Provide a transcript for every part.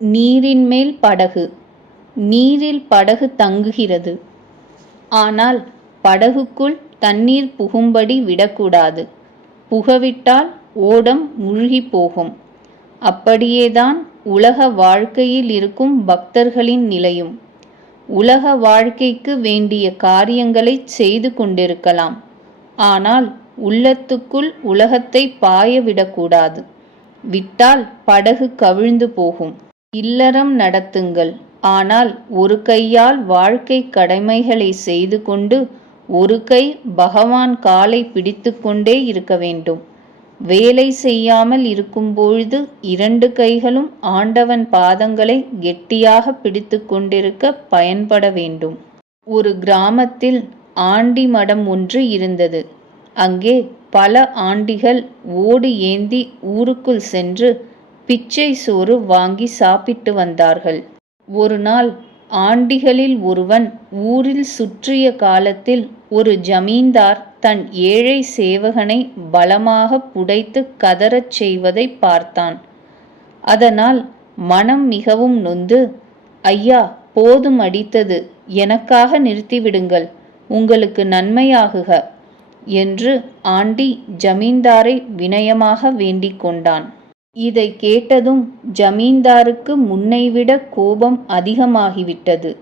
நீரின் மேல் படகு. நீரில் படகு தங்குகிறது. ஆனால் படகுக்குள் தண்ணீர் புகும்படி விடக்கூடாது. புகவிட்டால் ஓடம் முழுகி போகும் அப்படியேதான் உலக வாழ்க்கையில் இருக்கும் பக்தர்களின் நிலையும். உலக வாழ்க்கைக்கு வேண்டிய காரியங்களைச் செய்து கொண்டிருக்கலாம். ஆனால் உள்ளத்துக்குள் உலகத்தை பாய விடக்கூடாது விட்டால் படகு கவிழ்ந்து போகும். இல்லறம் நடத்துங்கள். ஆனால் ஒரு கையால் வாழ்க்கை கடமைகளை செய்து கொண்டு ஒரு கை பகவான் காலை பிடித்துக்கொண்டே இருக்க வேண்டும். வேலை செய்யாமல் இருக்கும்பொழுது இரண்டு கைகளும் ஆண்டவன் பாதங்களை கெட்டியாக பிடித்து கொண்டிருக்க பயன்பட வேண்டும். ஒரு கிராமத்தில் ஆண்டி மடம் ஒன்று இருந்தது. அங்கே பல ஆண்டிகள் ஓடு ஏந்தி ஊருக்குள் சென்று பிச்சை சோறு வாங்கி சாப்பிட்டு வந்தார்கள். ஒரு நாள் ஆண்டிகளில் ஒருவன் ஊரில் சுற்றிய காலத்தில் ஒரு ஜமீன்தார் தன் ஏழை சேவகனை பலமாக புடைத்து கதறச் செய்வதை பார்த்தான். அதனால் மனம் மிகவும் நொந்து ஐயா போதும் அடித்தது. எனக்காக நிறுத்திவிடுங்கள். உங்களுக்கு நன்மையாகுக என்று ஆண்டி ஜமீன்தாரை வினயமாக வேண்டிக் கொண்டான். இதை கேட்டதும் ஜமீன்தாருக்கு முன்னைவிட கோபம் அதிகமாகிவிட்டது.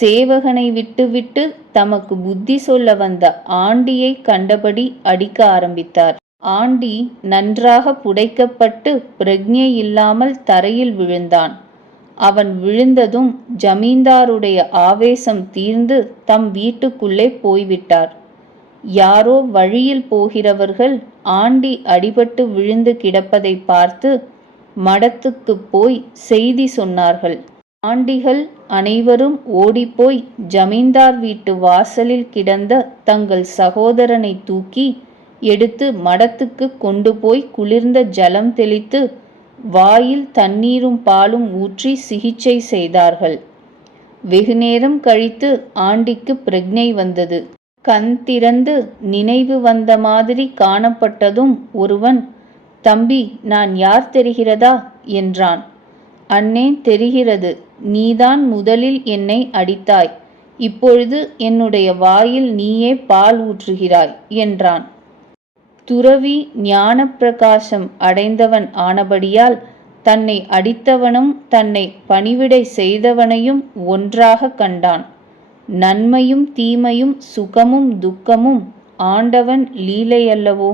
சேவகனை விட்டுவிட்டு தமக்கு புத்தி சொல்ல வந்த ஆண்டியை கண்டபடி அடிக்க ஆரம்பித்தார். ஆண்டி நன்றாக புடைக்கப்பட்டு பிரக்ஞை இல்லாமல் தரையில் விழுந்தான். அவன் விழுந்ததும் ஜமீன்தாருடைய ஆவேசம் தீர்ந்து தம் வீட்டுக்குள்ளே போய்விட்டார். யாரோ வழியில் போகிறவர்கள் ஆண்டி அடிபட்டு விழுந்து கிடப்பதை பார்த்து மடத்துக்குப் போய் செய்தி சொன்னார்கள். ஆண்டிகள் அனைவரும் ஓடிப்போய் ஜமீன்தார் வீட்டு வாசலில் கிடந்த தங்கள் சகோதரனை தூக்கி எடுத்து மடத்துக்கு கொண்டு போய் குளிர்ந்த ஜலம் தெளித்து வாயில் தண்ணீரும் பாலும் ஊற்றி சிகிச்சை செய்தார்கள். வெகுநேரம் கழித்து ஆண்டிக்கு பிரக்ஞை வந்தது. கண் திறந்து நினைவு வந்த மாதிரி காணப்பட்டதும் ஒருவன் தம்பி நான் யார் தெரிகிறதா? என்றான். அண்ணே தெரிகிறது. நீதான் முதலில் என்னை அடித்தாய். இப்பொழுது என்னுடைய வாயில் நீயே பால் ஊற்றுகிறாய் என்றான். துறவி ஞானப்பிரகாசம் அடைந்தவன் ஆனபடியால் தன்னை அடித்தவனும் தன்னை பணிவிடை செய்தவனையும் ஒன்றாக கண்டான். நன்மையும் தீமையும் சுகமும் துக்கமும் ஆண்டவன் லீலையல்லவோ?